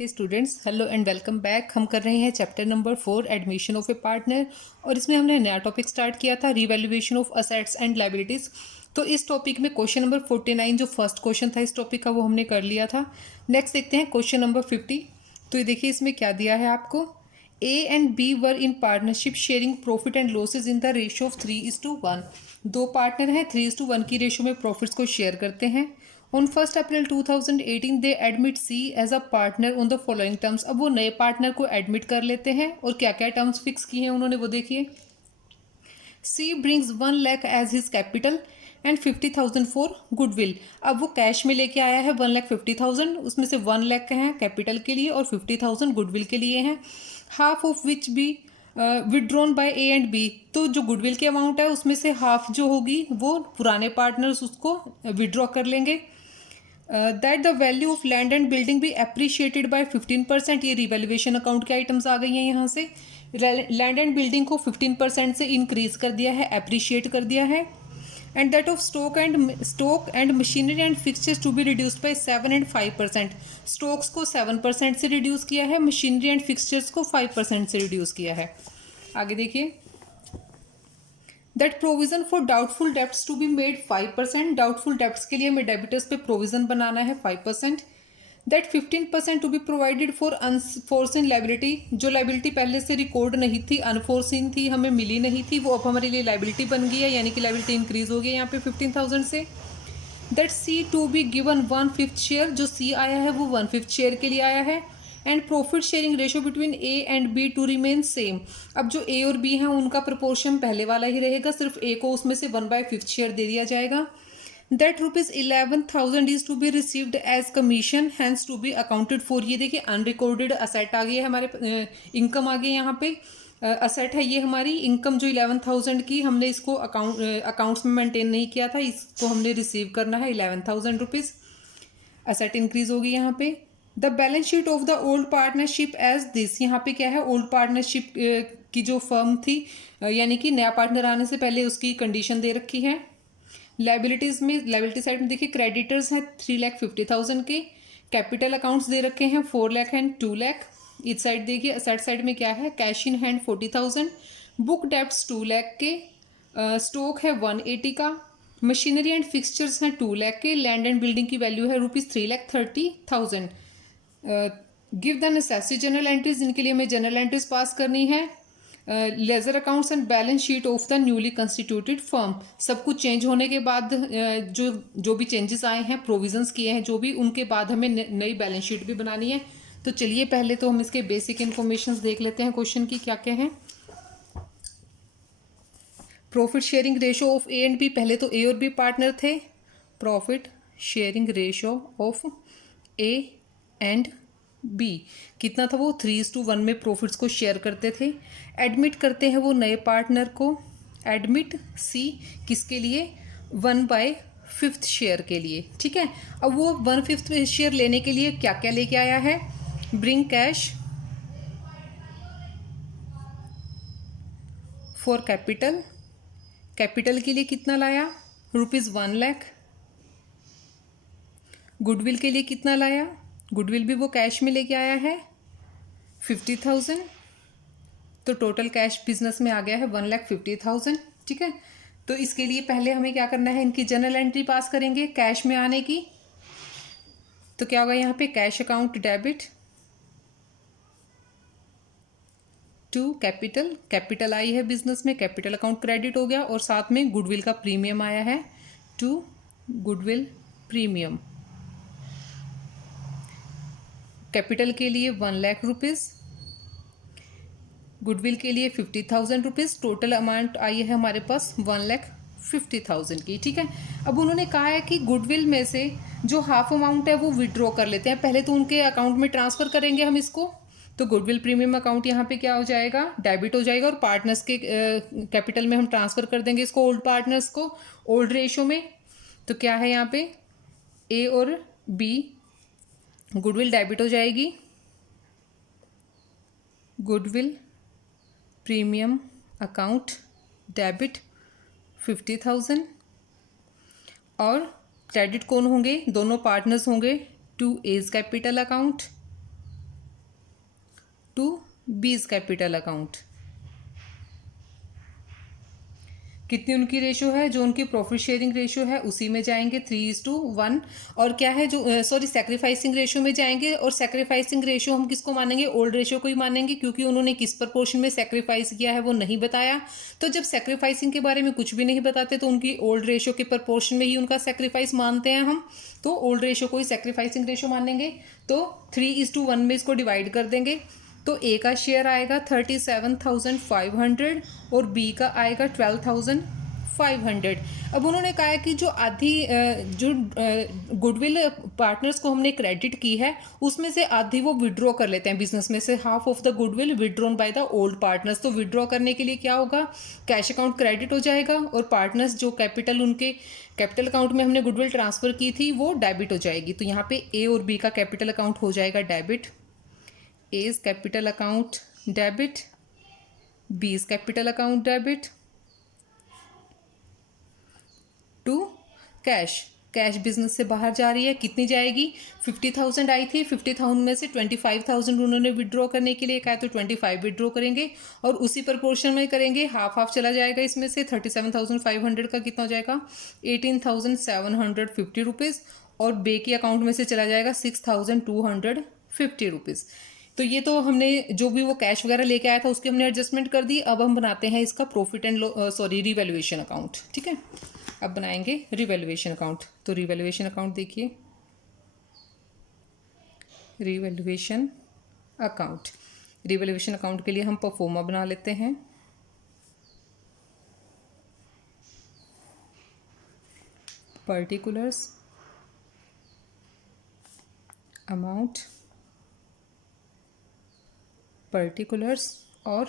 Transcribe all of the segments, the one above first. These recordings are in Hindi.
Hey students, hello and welcome back. हम कर रहे हैं chapter number 4 admission of a partner और इसमें हमने नया टॉपिक स्टार्ट किया था revaluation of assets and liabilities. तो इस टॉपिक में क्वेश्चन नंबर 49 जो फर्स्ट क्वेश्चन था इस टॉपिक का वो हमने कर लिया था। नेक्स्ट देखते हैं क्वेश्चन नंबर 50। तो ये देखिए इसमें क्या दिया है आपको। A and B were in partnership sharing profit and losses in the ratio of 3:1। दो पार्टनर हैं, 3:1 की रेशियो में प्रॉफिट्स को शेयर करते हैं। On 1 April 2018 they admit C as a partner on the following terms. अब वो नए पार्टनर को एडमिट कर लेते हैं और क्या क्या टर्म्स फिक्स किए हैं उन्होंने वो देखिए। C brings 1 lakh as his capital and 50,000 for goodwill. अब वो कैश में लेके आया है 1,50,000, उसमें से 1 लाख हैं कैपिटल के लिए और 50,000 गुडविल के लिए हैं। Half of which be withdrawn by A and B. तो जो गुडविल की अमाउंट है उसमें से हाफ जो होगी वो पुराने पार्टनर्स उसको विड्रॉ कर लेंगे। That the value of land and building भी अप्रिशिएटेड बाय 15%। ये रिवैल्यूएशन अकाउंट के आइटम्स आ गई हैं यहाँ से। लैंड एंड बिल्डिंग को 15% से इंक्रीज कर दिया है, अप्रिशिएट कर दिया है। And that of stock and machinery and fixtures to be reduced by 7 and 5%। Stocks को 7% से रिड्यूस किया है, मशीनरी एंड फिक्सचर्स को 5% से रिड्यूस किया है। आगे देखिए। That provision for doubtful debts to be made 5%। Doubtful debts के लिए हमें डेबिटर्स पे प्रोविजन बनाना है 5%। That 15% to be provided for unforeseen liability. जो लाइबिलिटी पहले से रिकॉर्ड नहीं थी, अनफोर्सिन थी, हमें मिली नहीं थी, वो अब हमारे लिए लाइबिलिटी बन गई है, यानी कि लाइबिलिटी इंक्रीज हो गई है यहाँ पे 15,000 से। That C to be given 1/5 share. जो सी आया है वो 1/5 शेयर के लिए आया है। And profit sharing ratio between A and B to remain same. अब जो ए और बी हैं उनका प्रपोर्शन पहले वाला ही रहेगा, सिर्फ ए को उसमें से 1/5 शेयर दे दिया जाएगा। That ₹11,000 is to be received as commission hence to be accounted for. ये देखिए अनरिकॉर्डेड असेट आ गई है हमारे, इनकम आ गई यहाँ पे। असेट है ये हमारी इनकम जो 11,000 की, हमने इसको अकाउंट्स में मेंटेन नहीं किया था, इसको हमने रिसीव करना है 11,000 रुपीज़। असेट इंक्रीज होगी यहाँ पे। The balance sheet of the old partnership as this. यहाँ पे क्या है, ओल्ड पार्टनरशिप की जो फर्म थी, यानी कि नया पार्टनर आने से पहले उसकी कंडीशन दे रखी है। लाइबिलिटीज़ में, लाइबिलिटी साइड में देखिए क्रेडिटर्स हैं 3,50,000 के, कैपिटल अकाउंट्स दे रखे हैं 4 लाख एंड 2 लाख। इस साइड देखिए असेट साइड में क्या है, cash in hand 40,000, book debts 2 lakh के, स्टॉक है 180 का, मशीनरी एंड फिक्सचर्स हैं 2 लाख के, लैंड एंड बिल्डिंग की वैल्यू है ₹3,30,000। Give the necessary general entries. इनके लिए हमें जनरल एंट्रीज पास करनी है। Ledger accounts and balance sheet of the newly constituted firm. सब कुछ चेंज होने के बाद जो भी चेंजेस आए हैं, प्रोविजंस किए हैं जो भी, उनके बाद हमें नई बैलेंस शीट भी बनानी है। तो चलिए पहले तो हम इसके बेसिक इन्फॉर्मेशन देख लेते हैं क्वेश्चन की क्या क्या है। Profit sharing ratio of A and B. पहले तो ए और बी पार्टनर थे। Profit sharing ratio of A and B कितना था, वो 3:1 में प्रॉफिट्स को शेयर करते थे। एडमिट करते हैं वो नए पार्टनर को। एडमिट सी किसके लिए, 1/5 शेयर के लिए। ठीक है, अब वो 1/5 शेयर लेने के लिए क्या क्या लेके आया है। Bring cash for capital. Capital के लिए कितना लाया, ₹1 लाख। गुडविल के लिए कितना लाया, गुडविल भी वो कैश में लेके आया है 50,000। तो टोटल कैश बिजनेस में आ गया है 1,50,000। ठीक है, तो इसके लिए पहले हमें क्या करना है, इनकी जनरल एंट्री पास करेंगे कैश में आने की। तो क्या होगा यहाँ पे, cash account debit to capital. Capital आई है बिजनेस में, कैपिटल अकाउंट क्रेडिट हो गया, और साथ में गुडविल का प्रीमियम आया है टू गुडविल प्रीमियम। कैपिटल के लिए 1 लाख रुपीज़, गुडविल के लिए 50,000 रुपीज़। टोटल अमाउंट आई है हमारे पास 1,50,000 की। ठीक है, अब उन्होंने कहा है कि गुडविल में से जो हाफ अमाउंट है वो विड्रॉ कर लेते हैं। पहले तो उनके अकाउंट में ट्रांसफ़र करेंगे हम इसको। तो गुडविल प्रीमियम अकाउंट यहाँ पे क्या हो जाएगा, डेबिट हो जाएगा, और पार्टनर्स के कैपिटल में हम ट्रांसफ़र कर देंगे इसको, ओल्ड पार्टनर्स को, ओल्ड रेशो में। तो क्या है यहाँ पे, ए और बी, गुडविल डेबिट हो जाएगी, गुडविल प्रीमियम अकाउंट डेबिट 50,000, और क्रेडिट कौन होंगे, दोनों पार्टनर्स होंगे to A's capital account to B's capital account. कितनी उनकी रेशो है, जो उनकी प्रॉफिट शेयरिंग रेशो है उसी में जाएंगे 3:1। और क्या है जो सॉरी सैक्रिफाइसिंग रेशो में जाएंगे, और सैक्रिफाइसिंग रेशो हम किसको मानेंगे, ओल्ड रेशो को ही मानेंगे, क्योंकि उन्होंने किस प्रपोर्शन में सैक्रिफाइस किया है वो नहीं बताया। तो जब सैक्रिफाइसिंग के बारे में कुछ भी नहीं बताते तो उनकी ओल्ड रेशो के प्रपोर्शन में ही उनका सैक्रिफाइस मानते हैं हम, तो ओल्ड रेशो को ही सैक्रिफाइसिंग रेशो मानेंगे। तो 3:1 में इसको डिवाइड कर देंगे। तो ए का शेयर आएगा 37,500 और बी का आएगा 12,500। अब उन्होंने कहा है कि जो आधी जो गुडविल पार्टनर्स को हमने क्रेडिट की है उसमें से आधी वो विड्रॉ कर लेते हैं बिजनेस में से, half of the goodwill withdrawn by the old partners. तो विड्रॉ करने के लिए क्या होगा, कैश अकाउंट क्रेडिट हो जाएगा और पार्टनर्स जो कैपिटल उनके कैपिटल अकाउंट में हमने गुडविल ट्रांसफर की थी वो डेबिट हो जाएगी। तो यहाँ पे ए और बी का कैपिटल अकाउंट हो जाएगा debit, A's capital account debit, B's capital account debit to cash. Cash business से बाहर जा रही है, कितनी जाएगी, 50,000 आई थी, 50,000 में से 25,000 उन्होंने विड्रॉ करने के लिए कहा, तो 25 विड्रॉ करेंगे और उसी प्रपोर्शन में करेंगे, हाफ हाफ चला जाएगा इसमें से। 37,500 का कितना हो जाएगा, 18,750 रुपीज़, और बे के अकाउंट में से चला जाएगा 6,250 रुपीज़। तो ये तो हमने जो भी वो कैश वगैरह लेके आया था उसकी हमने एडजस्टमेंट कर दी। अब हम बनाते हैं इसका profit and sorry revaluation account. ठीक है, अब बनाएंगे रिवैल्यूएशन अकाउंट। तो रिवैल्यूएशन अकाउंट देखिए, रिवैल्यूएशन अकाउंट, रिवैल्यूएशन अकाउंट के लिए हम परफॉर्मा बना लेते हैं। पर्टिकुलर्स, अमाउंट, पर्टिकुलर्स और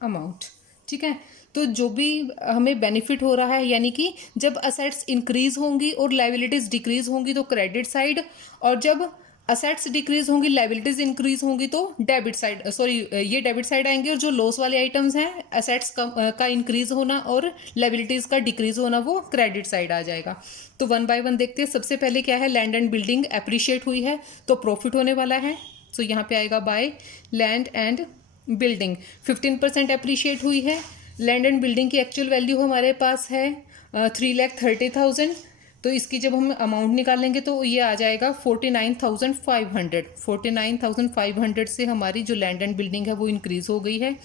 अमाउंट। ठीक है, तो जो भी हमें बेनिफिट हो रहा है, यानी कि जब असेट्स इंक्रीज होंगी और लायबिलिटीज डिक्रीज होंगी तो क्रेडिट साइड, और जब असेट्स डिक्रीज होंगी लायबिलिटीज इंक्रीज होंगी तो डेबिट साइड, सॉरी ये डेबिट साइड आएंगे। और जो लॉस वाले आइटम्स हैं, असेट्स का इंक्रीज होना और लायबिलिटीज का डिक्रीज होना, वो क्रेडिट साइड आ जाएगा। तो वन बाय वन देखते हैं। सबसे पहले क्या है, लैंड एंड बिल्डिंग एप्रिशिएट हुई है तो प्रॉफिट होने वाला है। तो यहाँ पे आएगा by land and building, 15% appreciate हुई है। लैंड एंड बिल्डिंग की एक्चुअल वैल्यू हमारे पास है 3,30,000। तो इसकी जब हम अमाउंट निकालेंगे तो ये आ जाएगा 49,500। 49,500 से हमारी जो लैंड एंड बिल्डिंग है वो इंक्रीज हो गई है।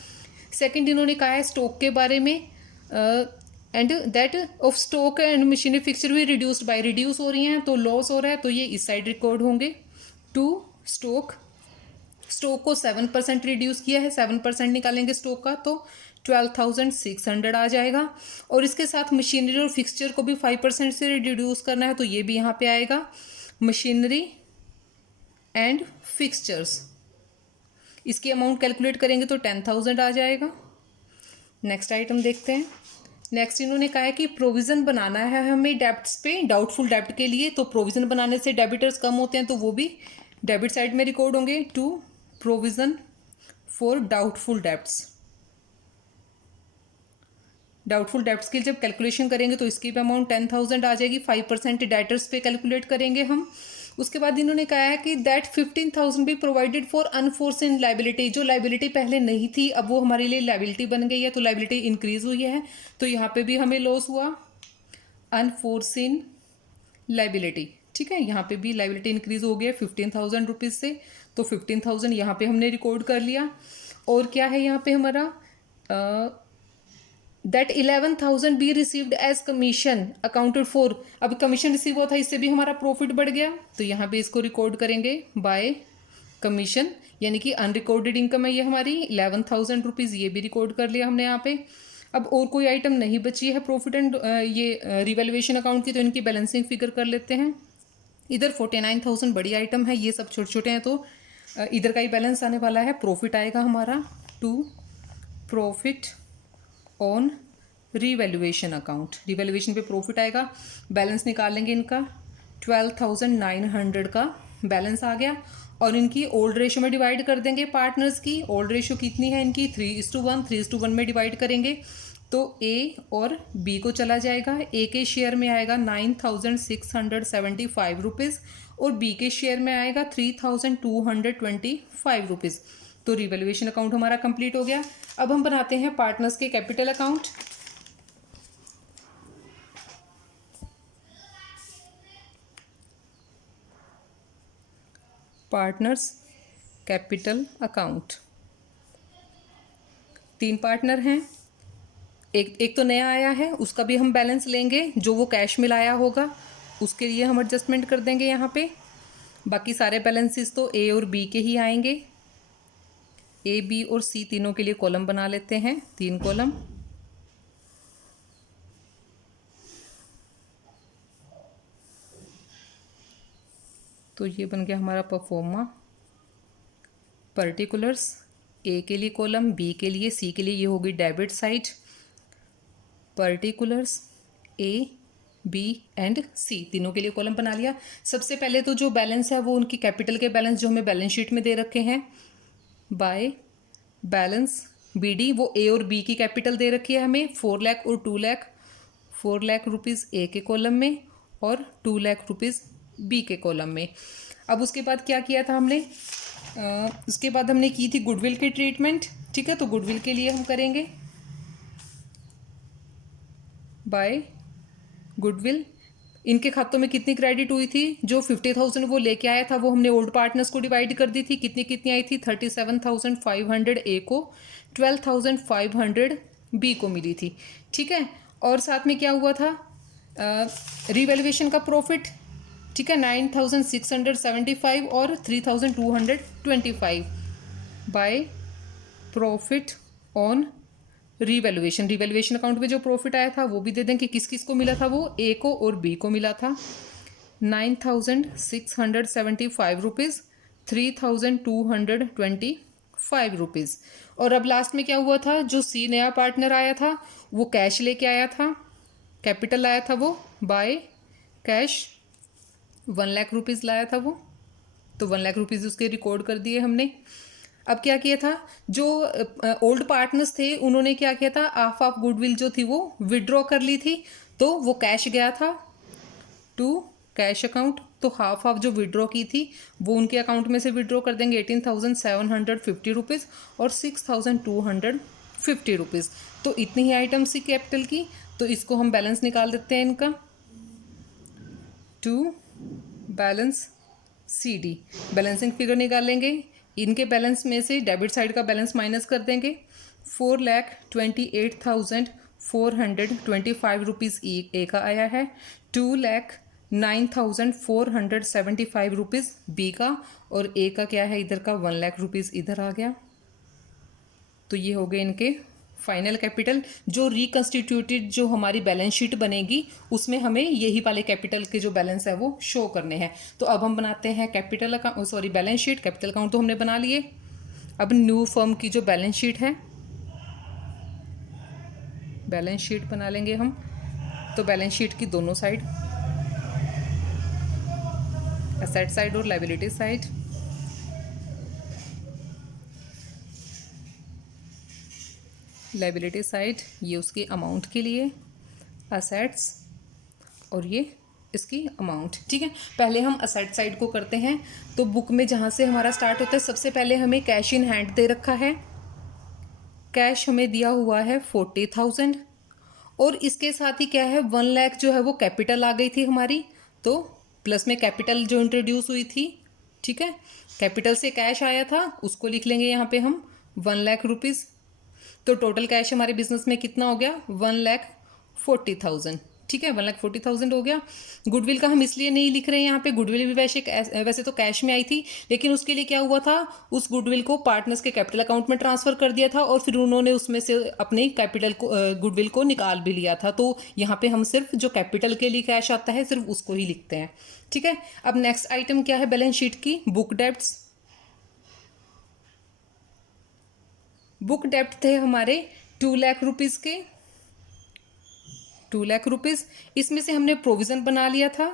सेकंड इन्होंने कहा है स्टॉक के बारे में, and that of stock and machinery fixture भी रिड्यूस्ड बाय, रिड्यूस हो रही हैं तो लॉस हो रहा है, तो ये इस साइड रिकॉर्ड होंगे। टू स्टॉक को 7% रिड्यूस किया है, 7% निकालेंगे स्टॉक का तो 12,600 आ जाएगा। और इसके साथ मशीनरी और फिक्सचर को भी 5% से रिड्यूस करना है तो ये भी यहाँ पे आएगा, मशीनरी एंड फिक्सचर्स। इसकी अमाउंट कैलकुलेट करेंगे तो 10,000 आ जाएगा। नेक्स्ट आइटम देखते हैं। नेक्स्ट इन्होंने कहा है कि प्रोविज़न बनाना है हमें डेब्ट्स पे, डाउटफुल डेब्ट के लिए। तो प्रोविज़न बनाने से डेबिटर्स कम होते हैं तो वो भी डेबिट साइड में रिकॉर्ड होंगे। To provision for doubtful debts. Doubtful debts की जब कैलकुलेशन करेंगे तो इसकी भी अमाउंट 10,000 आ जाएगी। 5% डेटर्स पे कैलकुलेट करेंगे हम। उसके बाद इन्होंने कहा है कि दैट 15,000 भी प्रोवाइडेड फॉर अनफोर्सिन लाइबिलिटी। जो लाइबिलिटी पहले नहीं थी अब वो हमारे लिए लाइबिलिटी बन गई है, तो लाइबिलिटी इंक्रीज हुई है, तो यहाँ पे भी हमें लॉस हुआ, अनफोर्सिन लाइबिलिटी। ठीक है, यहाँ पे भी लाइबिलिटी इंक्रीज हो गया 15,000 रुपीज़ से, तो 15,000 यहाँ पे हमने रिकॉर्ड कर लिया। और क्या है यहाँ पे हमारा, that 11,000 be received as commission accounted for. अब कमीशन रिसीव हुआ था, इससे भी हमारा प्रॉफिट बढ़ गया, तो यहाँ पे इसको रिकॉर्ड करेंगे बाय कमीशन, यानी कि अनरिकॉर्डेड इनकम है ये हमारी 11,000 रुपीज़, ये भी रिकॉर्ड कर लिया हमने यहाँ पे। अब और कोई आइटम नहीं बची है प्रॉफिट एंड ये रिवैल्यूएशन अकाउंट की, तो इनकी बैलेंसिंग फिगर कर लेते हैं। इधर 49,000 बड़ी आइटम है, ये सब छोटे छोटे हैं, तो इधर का ही बैलेंस आने वाला है। प्रॉफिट आएगा हमारा to profit on revaluation account, revaluation पे प्रॉफिट आएगा। बैलेंस निकाल लेंगे इनका, 12,900 का बैलेंस आ गया। और इनकी ओल्ड रेशो में डिवाइड कर देंगे पार्टनर्स की। ओल्ड रेशो कितनी है इनकी, 3:1, 3:1 में डिवाइड करेंगे तो ए और बी को चला जाएगा। ए के शेयर में आएगा 9,675 रुपीज़ और बी के शेयर में आएगा 3,225 रुपीज़। तो रिवैल्यूएशन अकाउंट हमारा कंप्लीट हो गया। अब हम बनाते हैं पार्टनर्स के capital account. Partners capital account, 3 partner हैं, एक तो नया आया है, उसका भी हम बैलेंस लेंगे, जो वो कैश में लाया होगा उसके लिए हम एडजस्टमेंट कर देंगे यहाँ पे। बाकी सारे बैलेंसेस तो ए और बी के ही आएंगे। ए, बी और सी तीनों के लिए कॉलम बना लेते हैं, 3 कॉलम। तो ये बन गया हमारा परफॉर्मा। पर्टिकुलर्स, ए के लिए कॉलम, बी के लिए, सी के लिए ये होगी debit side. Particulars A, B and C तीनों के लिए कॉलम बना लिया। सबसे पहले तो जो बैलेंस है वो उनकी कैपिटल के बैलेंस जो हमें बैलेंस शीट में दे रखे हैं, बाय बैलेंस बीडी, वो ए और बी की कैपिटल दे रखी है हमें, 4 लाख और 2 लाख। 4 लाख रुपीज़ ए के कॉलम में और 2 लाख रुपीज़ बी के कॉलम में। अब उसके बाद क्या किया था हमने, उसके बाद हमने की थी गुडविल की ट्रीटमेंट। ठीक है, तो गुडविल के लिए हम करेंगे बाय गुडविल। इनके खातों में कितनी क्रेडिट हुई थी, जो 50,000 वो लेके आया था वो हमने ओल्ड पार्टनर्स को डिवाइड कर दी थी। कितनी कितनी आई थी, 37,500 ए को, 12,500 बी को मिली थी। ठीक है, और साथ में क्या हुआ था, रिवैल्यूएशन का प्रॉफिट। ठीक है, 9,675 और 3,225 by profit on revaluation. Revaluation account में जो प्रॉफिट आया था वो भी दे दें कि किस किस को मिला था, वो ए को और बी को मिला था। 9,675 रुपीज़, 3,225 रुपीज़। और अब लास्ट में क्या हुआ था, जो सी नया पार्टनर आया था वो कैश लेके आया था, कैपिटल लाया था वो बाय कैश, 1 लाख रुपीज़ लाया था वो, तो 1 लाख रुपीज़ उसके रिकॉर्ड कर दिए हमने। अब क्या किया था, जो ओल्ड पार्टनर्स थे उन्होंने क्या किया था, ऑफ गुडविल जो थी वो विड्रॉ कर ली थी, तो वो कैश गया था टू कैश अकाउंट। तो हाफ जो विड्रॉ की थी वो उनके अकाउंट में से विड्रॉ कर देंगे, 18,750 रुपीज़ और 6,250 रुपीज़। तो इतनी ही आइटम्स थी कैपिटल की। तो इसको हम बैलेंस निकाल देते हैं इनका, to balance C D, balancing figure निकालेंगे। इनके बैलेंस में से डेबिट साइड का बैलेंस माइनस कर देंगे। 4,28,425 रुपीज़ ए का आया है, 2,09,475 रुपीज़ बी का, और ए का क्या है इधर का 1 लाख रुपीज़ इधर आ गया। तो ये हो गए इनके फाइनल कैपिटल। जो रिकन्स्टिट्यूटेड जो हमारी बैलेंस शीट बनेगी उसमें हमें यही वाले कैपिटल के जो बैलेंस है वो शो करने हैं। तो अब हम बनाते हैं capital account, sorry balance sheet. Capital account तो हमने बना लिए। अब न्यू फर्म की जो बैलेंस शीट है, बैलेंस शीट बना लेंगे हम। तो बैलेंस शीट की दोनों साइड, एसेट साइड और लायबिलिटी साइड, लायबिलिटी साइड ये उसकी अमाउंट के लिए, असेट्स और ये इसकी अमाउंट। ठीक है, पहले हम असेट साइड को करते हैं। तो बुक में जहाँ से हमारा स्टार्ट होता है, सबसे पहले हमें कैश इन हैंड दे रखा है। कैश हमें दिया हुआ है 40,000 और इसके साथ ही क्या है 1 लाख जो है वो कैपिटल आ गई थी हमारी। तो प्लस में कैपिटल जो इंट्रोड्यूस हुई थी, ठीक है, कैपिटल से कैश आया था उसको लिख लेंगे यहाँ पे हम 1 लाख रुपीज़। तो टोटल कैश हमारे बिजनेस में कितना हो गया, 1,40,000। ठीक है, 1,40,000 हो गया। गुडविल का हम इसलिए नहीं लिख रहे हैं यहाँ पे, गुडविल भी वैसे तो कैश में आई थी, लेकिन उसके लिए क्या हुआ था, उस गुडविल को पार्टनर्स के कैपिटल अकाउंट में ट्रांसफर कर दिया था और फिर उन्होंने उसमें से अपने कैपिटल को गुडविल को निकाल भी लिया था। तो यहाँ पे हम सिर्फ जो कैपिटल के लिए कैश आता है सिर्फ उसको ही लिखते हैं। ठीक है, अब नेक्स्ट आइटम क्या है बैलेंस शीट की, बुक डेब्ट्स। बुक डेप्ट थे हमारे 2 लाख रुपीज़ के, 2 लाख रुपीज़। इसमें से हमने प्रोविज़न बना लिया था,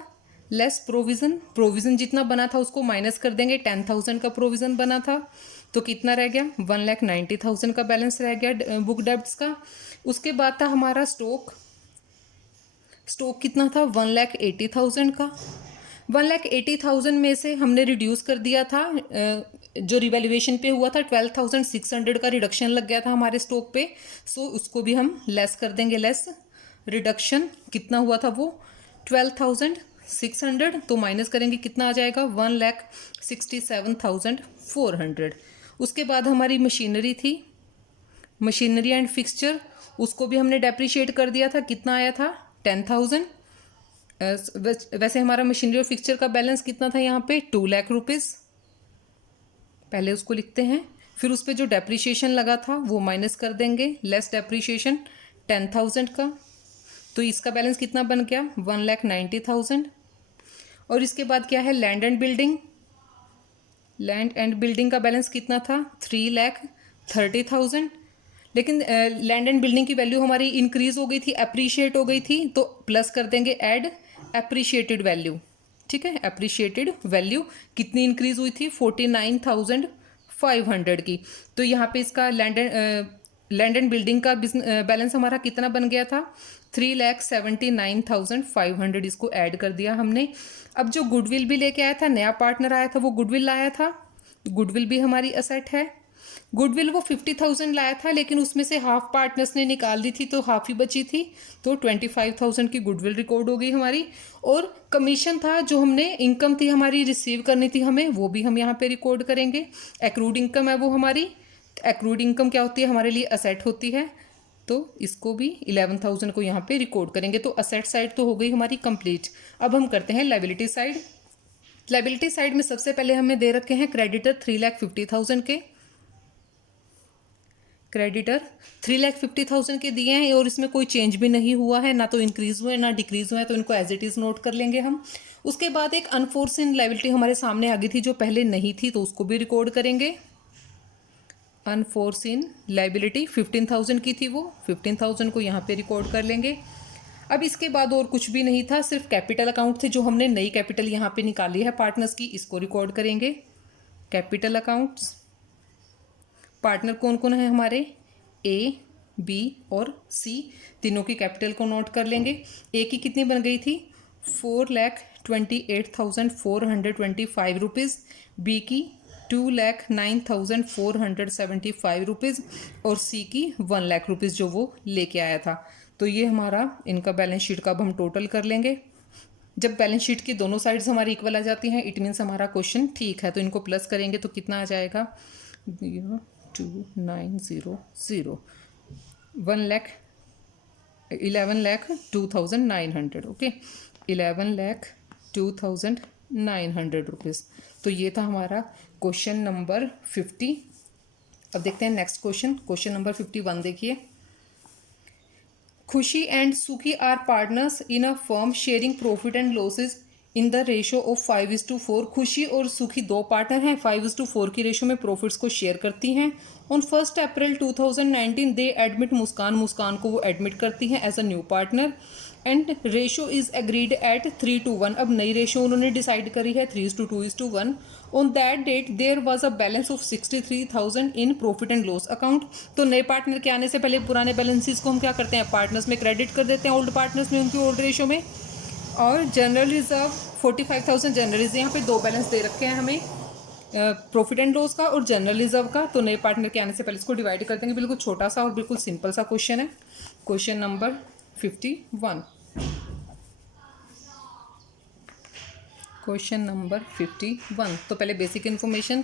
लेस प्रोविज़न, प्रोविज़न जितना बना था उसको माइनस कर देंगे। 10,000 का प्रोविज़न बना था तो कितना रह गया, 1,90,000 का बैलेंस रह गया बुक डेप्ट्स का। उसके बाद था हमारा स्टॉक। स्टॉक कितना था, 1,80,000 का। 1,80,000 में से हमने रिड्यूस कर दिया था जो रिवैल्यूएशन पे हुआ था 12,600 का रिडक्शन लग गया था हमारे स्टॉक पे, सो उसको भी हम लेस कर देंगे। लेस रिडक्शन कितना हुआ था वो 12,600, तो माइनस करेंगे कितना आ जाएगा 1,67,400। उसके बाद हमारी मशीनरी थी, मशीनरी एंड फिक्सचर, उसको भी हमने डेप्रिशिएट कर दिया था। कितना आया था 10,000। वैसे हमारा मशीनरी और फिक्सचर का बैलेंस कितना था यहाँ पे 2 लाख रुपीज़, पहले उसको लिखते हैं। फिर उस पर जो डेप्रिशिएशन लगा था वो माइनस कर देंगे, लेस डेप्रिशिएशन 10,000 का, तो इसका बैलेंस कितना बन गया 1,90,000। और इसके बाद क्या है land and building, land and building का बैलेंस कितना था 3,30,000। लेकिन लैंड एंड बिल्डिंग की वैल्यू हमारी इंक्रीज हो गई थी, अप्रिशिएट हो गई थी, तो प्लस कर देंगे ऐड अप्रिशिएटेड वैल्यू। ठीक है, अप्रिशिएटेड वैल्यू कितनी इंक्रीज हुई थी 49,500 की। तो यहाँ पे इसका लैंड एंड बिल्डिंग का बैलेंस हमारा कितना बन गया था 3,79,500, इसको ऐड कर दिया हमने। अब जो गुडविल भी लेके आया था, नया पार्टनर आया था, वो गुडविल लाया था, गुडविल भी हमारी असेट है। गुडविल वो 50,000 लाया था, लेकिन उसमें से हाफ पार्टनर्स ने निकाल दी थी, तो हाफ ही बची थी, तो 25,000 की गुडविल रिकॉर्ड हो गई हमारी। और कमीशन था, जो हमने इनकम थी हमारी रिसीव करनी थी हमें, वो भी हम यहाँ पे रिकॉर्ड करेंगे। एक्रूड इनकम है वो हमारी, एक्रूड इनकम क्या होती है हमारे लिए असेट होती है, तो इसको भी 11,000 को यहाँ पे रिकॉर्ड करेंगे। तो असेट साइड तो हो गई हमारी कंप्लीट। अब हम करते हैं लायबिलिटी साइड। लायबिलिटी साइड में सबसे पहले हमें दे रखे हैं क्रेडिटर 3,50,000 के, क्रेडिटर 3,50,000 के दिए हैं, और इसमें कोई चेंज भी नहीं हुआ है, ना तो इंक्रीज हुए ना डिक्रीज हुए, तो इनको एज इट इज़ नोट कर लेंगे हम। उसके बाद एक अनफोर्सिन लायबिलिटी हमारे सामने आ गई थी जो पहले नहीं थी, तो उसको भी रिकॉर्ड करेंगे। अनफोर्सिन लायबिलिटी 15,000 की थी, वो 15,000 को यहाँ पे रिकॉर्ड कर लेंगे। अब इसके बाद और कुछ भी नहीं था, सिर्फ कैपिटल अकाउंट थे, जो हमने नई कैपिटल यहाँ पे निकाली है पार्टनर्स की, इसको रिकॉर्ड करेंगे। कैपिटल अकाउंट्स, पार्टनर कौन कौन है हमारे ए, बी और सी, तीनों की कैपिटल को नोट कर लेंगे। ए की कितनी बन गई थी 4,28,425 रुपीज़, बी की 2,09,475 रुपीज़ और सी की 1 लाख रुपीज़ जो वो लेके आया था। तो ये हमारा इनका बैलेंस शीट का अब हम टोटल कर लेंगे। जब बैलेंस शीट की दोनों साइड्स हमारी इक्वल आ जाती हैं, इट मीन्स हमारा क्वेश्चन ठीक है। तो इनको प्लस करेंगे तो कितना आ जाएगा 0,2900, 11,02,900, ओके 11,02,900 रुपीज़। तो ये था हमारा क्वेश्चन नंबर 50। अब देखते हैं नेक्स्ट क्वेश्चन, क्वेश्चन नंबर 51 देखिए। Khushi and Sukhi are partners in a firm sharing profit and losses in the ratio of 5:4। Khushi और सुखी दो पार्टनर हैं, 5:4 की रेशो में प्रॉफिट्स को शेयर करती हैं। ऑन 1 अप्रैल 2019 दे एडमिट मुस्कान, मुस्कान को वो एडमिट करती हैं as a new partner, and ratio is agreed at 3:1। अब नई रेशो उन्होंने डिसाइड करी है 3:2:1। On that date there was a balance of 63,000 in profit and loss account. तो नए पार्टनर के आने से पहले पुराने बैलेंसेस को हम क्या करते हैं पार्टनर्स में क्रेडिट कर देते हैं, ओल्ड पार्टनर्स में उनकी ओल्ड रेशो में। और जनरल रिजर्व 45,000 जनरल रिजर्व, यहाँ पे दो बैलेंस दे रखे हैं हमें, प्रॉफिट एंड लॉस का और जनरल रिजर्व का। तो नए पार्टनर के आने से पहले इसको डिवाइड कर देंगे। बिल्कुल छोटा सा और बिल्कुल सिंपल सा क्वेश्चन है। Question number 51, question number 51। तो पहले basic information,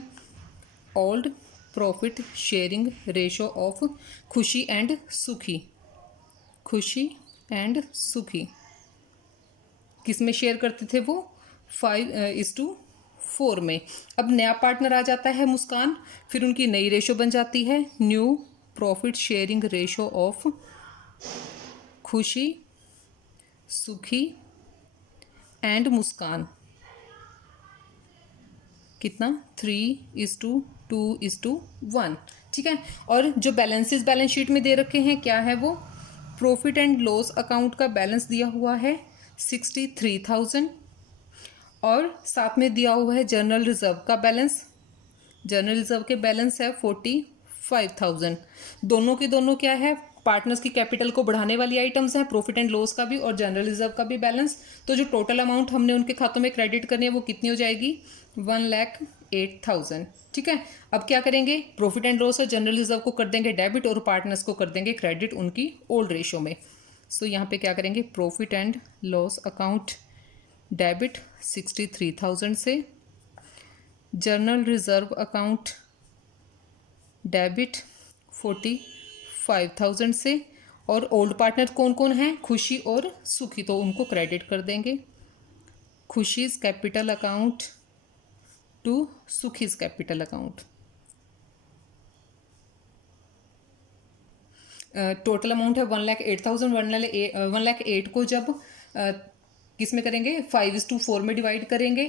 old profit sharing ratio of खुशी एंड सुखी, खुशी एंड सुखी किस में शेयर करते थे वो 5:4 में। अब नया पार्टनर आ जाता है मुस्कान, फिर उनकी नई रेशो बन जाती है new profit sharing ratio of खुशी, सुखी एंड मुस्कान, कितना 3:2:1, ठीक है। और जो बैलेंसेस बैलेंस शीट में दे रखे हैं क्या है वो, प्रॉफिट एंड लॉस अकाउंट का बैलेंस दिया हुआ है 63,000 और साथ में दिया हुआ है जनरल रिजर्व का बैलेंस, जनरल रिजर्व के बैलेंस है 45,000। दोनों के दोनों क्या है पार्टनर्स की कैपिटल को बढ़ाने वाली आइटम्स हैं, प्रॉफिट एंड लॉस का भी और जनरल रिजर्व का भी बैलेंस। तो जो टोटल अमाउंट हमने उनके खातों में क्रेडिट करनी है वो कितनी हो जाएगी 1,08,000 8,000। ठीक है, अब क्या करेंगे, प्रॉफिट एंड लॉस और जनरल रिजर्व को कर देंगे डेबिट और पार्टनर्स को कर देंगे क्रेडिट उनकी ओल्ड रेशो में। सो यहाँ पे क्या करेंगे, profit and loss account debit 63,000 से, जनरल रिजर्व अकाउंट डेबिट 45,000 से, और ओल्ड पार्टनर कौन कौन हैं, खुशी और सुखी, तो उनको क्रेडिट कर देंगे। Khushi's capital account to Sukhi's capital account. Total amount है 1,08,000। 1,08,000 को जब किस में करेंगे, 5:4 में डिवाइड करेंगे,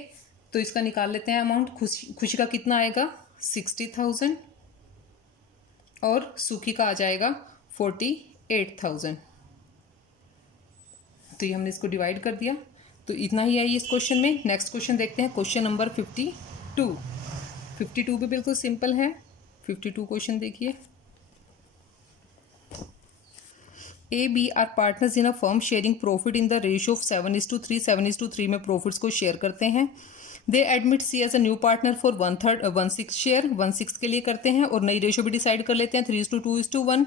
तो इसका निकाल लेते हैं अमाउंट। खुशी का कितना आएगा, 60,000, और सुखी का आ जाएगा 48,000। तो ये हमने इसको डिवाइड कर दिया, तो इतना ही आई इस क्वेश्चन में। नेक्स्ट क्वेश्चन देखते हैं, क्वेश्चन नंबर 52। 52 भी बिल्कुल सिंपल है। 52 क्वेश्चन देखिए, A B are partners in a firm sharing profit in the ratio of 7:3। 7:3 में प्रॉफिट्स को शेयर करते हैं। They admit C as a new partner for 1/6 share, 1/6 के लिए करते हैं, और नई रेशियो भी डिसाइड कर लेते हैं 3:2:1।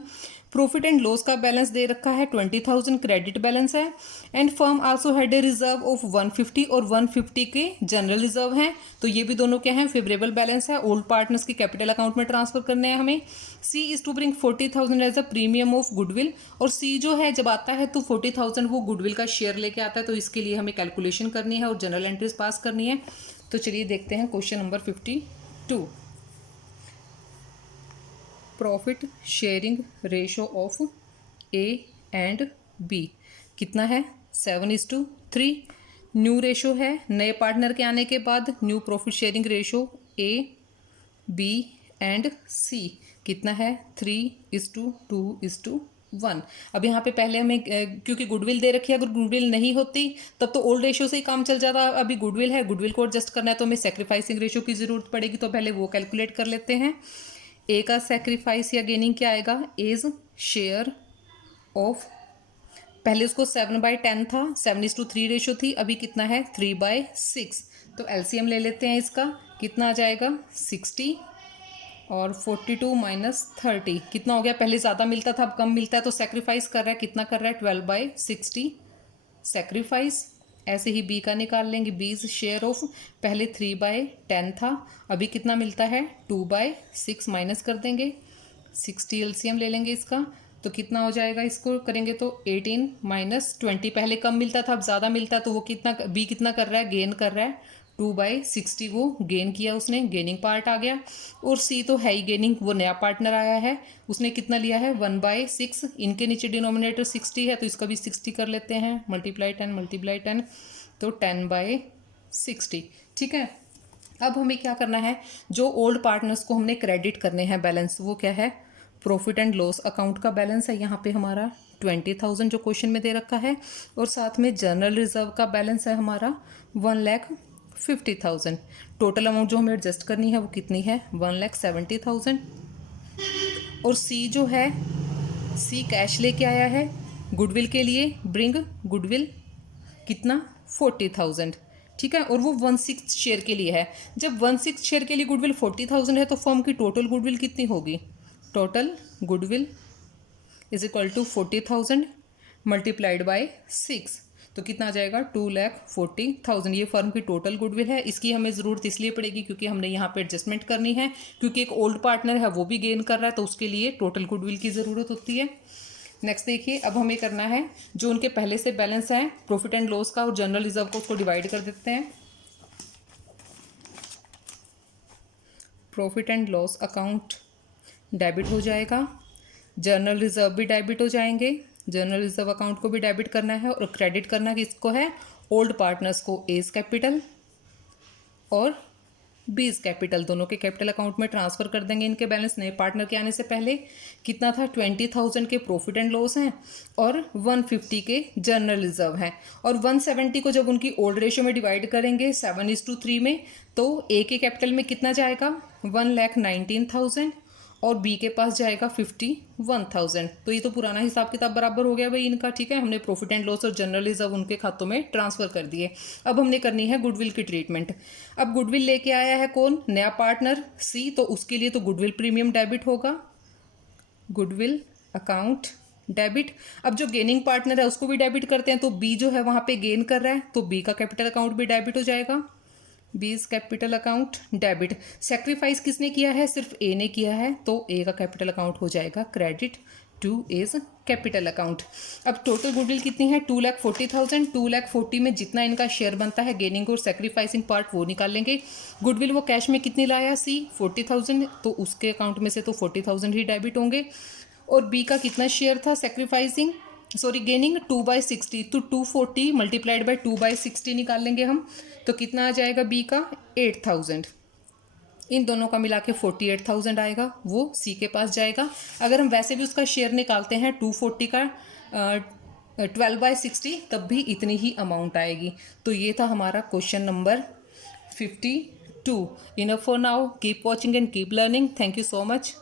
प्रॉफिट एंड लॉस का बैलेंस दे रखा है 20,000, क्रेडिट बैलेंस है। And firm also had a reserve of 150 और 150 के जनरल रिजर्व हैं, तो ये भी दोनों क्या हैं, फेवरेबल बैलेंस है। ओल्ड पार्टनर्स की कैपिटल अकाउंट में ट्रांसफर करने हैं हमें। C is to bring 40,000 as a premium of goodwill, और सी जो है जब आता है तो 40,000 वो गुडविल का शेयर लेके आता है, तो इसके लिए हमें कैलकुलेशन करनी है और जनरल एंट्रीज पास करनी है। तो चलिए देखते हैं question number 52। Profit sharing ratio of A and B कितना है, 7:3। न्यू रेशो है, नए पार्टनर के आने के बाद new profit sharing ratio A B and C कितना है, 3:2:1। अब यहाँ पे पहले हमें क्योंकि गुडविल दे रखी है, अगर गुडविल नहीं होती तब तो ओल्ड रेशियो से ही काम चल जाता। अभी गुडविल है, गुडविल को एडजस्ट करना है, तो हमें सेक्रीफाइसिंग रेशियो की ज़रूरत पड़ेगी, तो पहले वो कैलकुलेट कर लेते हैं। ए का सेक्रीफाइस या गेनिंग क्या आएगा, एज शेयर ऑफ, पहले उसको 7/10 था, 7:3 रेशो थी, अभी कितना है 3/6। तो एलसीएम ले लेते हैं इसका, कितना आ जाएगा 60, और 42 माइनस 30 कितना हो गया, पहले ज़्यादा मिलता था अब कम मिलता है, तो सेक्रीफाइस कर रहा है, कितना कर रहा है 12/60 सेक्रीफाइस। ऐसे ही बी का निकाल लेंगे, बी इज शेयर ऑफ, पहले 3/10 था, अभी कितना मिलता है 2/6 माइनस कर देंगे, 60 एलसीएम ले लेंगे इसका, तो कितना हो जाएगा, इसको करेंगे तो 18 माइनस 20, पहले कम मिलता था अब ज़्यादा मिलता है, तो वो कितना, बी कितना कर रहा है, गेन कर रहा है, 2/60 वो गेन किया उसने, गेनिंग पार्ट आ गया। और सी तो है ही गेनिंग, वो नया पार्टनर आया है, उसने कितना लिया है 1/6, इनके नीचे डिनोमिनेटर 60 है, तो इसका भी 60 कर लेते हैं, मल्टीप्लाई 10, तो 10/60। ठीक है, अब हमें क्या करना है, जो ओल्ड पार्टनर्स को हमने क्रेडिट करने हैं बैलेंस, वो क्या है, प्रॉफिट एंड लॉस अकाउंट का बैलेंस है यहाँ पे हमारा 20,000 जो क्वेश्चन में दे रखा है, और साथ में जनरल रिजर्व का बैलेंस है हमारा 1,50,000। टोटल अमाउंट जो हमें एडजस्ट करनी है वो कितनी है, 1,70,000। और सी जो है, सी कैश लेके आया है गुडविल के लिए, ब्रिंग गुडविल कितना 40,000। ठीक है, और वो 1/6 शेयर के लिए है। जब 1/6 शेयर के लिए गुडविल 40,000 है, तो फर्म की टोटल गुडविल कितनी होगी, total goodwill is equal to 40,000 multiplied by 6, तो कितना आ जाएगा 2,40,000। ये फर्म की टोटल गुडविल है। इसकी हमें ज़रूरत इसलिए पड़ेगी क्योंकि हमने यहाँ पे एडजस्टमेंट करनी है, क्योंकि एक ओल्ड पार्टनर है वो भी गेन कर रहा है, तो उसके लिए टोटल गुडविल की ज़रूरत होती है। नेक्स्ट देखिए, अब हमें करना है जो उनके पहले से बैलेंस है प्रॉफिट एंड लॉस का और जनरल रिजर्व को, उसको डिवाइड कर देते हैं। Profit and loss account debit हो जाएगा, जनरल रिजर्व भी डेबिट हो जाएंगे, जनरल रिजर्व अकाउंट को भी डेबिट करना है, और क्रेडिट करना किसको है, ओल्ड पार्टनर्स को एज कैपिटल और बीज कैपिटल, दोनों के कैपिटल अकाउंट में ट्रांसफ़र कर देंगे इनके बैलेंस। नए पार्टनर के आने से पहले कितना था, 20,000 के प्रॉफिट एंड लॉस हैं और 150 के जनरल रिजर्व हैं, और 170 को जब उनकी ओल्ड रेशियो में डिवाइड करेंगे 7:3 में, तो ए के कैपिटल में कितना जाएगा 1,19,000, और बी के पास जाएगा 51,000। तो ये तो पुराना हिसाब किताब बराबर हो गया भाई इनका, ठीक है। हमने प्रॉफिट एंड लॉस और जनरल रिजर्व उनके खातों में ट्रांसफ़र कर दिए। अब हमने करनी है गुडविल की ट्रीटमेंट। अब गुडविल लेके आया है कौन, नया पार्टनर सी, तो उसके लिए तो गुडविल प्रीमियम डेबिट होगा, गुडविल अकाउंट डेबिट। अब जो गेनिंग पार्टनर है उसको भी डेबिट करते हैं, तो बी जो है वहाँ पे गेन कर रहा है, तो बी का कैपिटल अकाउंट भी डेबिट हो जाएगा, B is capital account debit. Sacrifice किसने किया है, सिर्फ ए ने किया है, तो ए का कैपिटल अकाउंट हो जाएगा credit two is capital account. अब टोटल गुडविल कितनी है, 2,40,000। 2,40,000 में जितना इनका शेयर बनता है गेनिंग और सेक्रीफाइसिंग पार्ट वो निकाल लेंगे। गुडविल वो कैश में कितनी लाया सी, 40,000, तो उसके अकाउंट में से तो 40,000 ही डेबिट होंगे। और बी का कितना शेयर था सेक्रीफाइसिंग, सॉरी गेनिंग, 2/60, तो 240 मल्टीप्लाइड बाई 2/60 निकाल लेंगे हम, तो कितना आ जाएगा बी का 8,000। इन दोनों का मिला के 48,000 आएगा, वो सी के पास जाएगा। अगर हम वैसे भी उसका शेयर निकालते हैं 240 का 12/60, तब भी इतनी ही अमाउंट आएगी। तो ये था हमारा question number 52। Enough for now, keep watching and keep learning. Thank you so much.